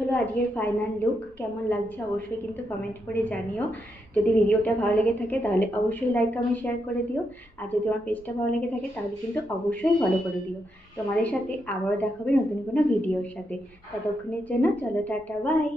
হলো আজকের final look. কেমন লাগছে অবশ্যই কিন্তু কমেন্ট করে জানিও। যদি ভিডিওটা ভালো লেগে থাকে তাহলে অবশ্যই লাইক কমেন্ট শেয়ার করে দিও। আর যদি আমার পেজটা ভালো লেগে থাকে তাহলে কিন্তু অবশ্যই ফলো করে দিও। তোমাদের সাথে আবারও দেখা হবে নতুন কোনো ভিডিওর সাথে। ততক্ষণের জন্য চলো টাটা বাই।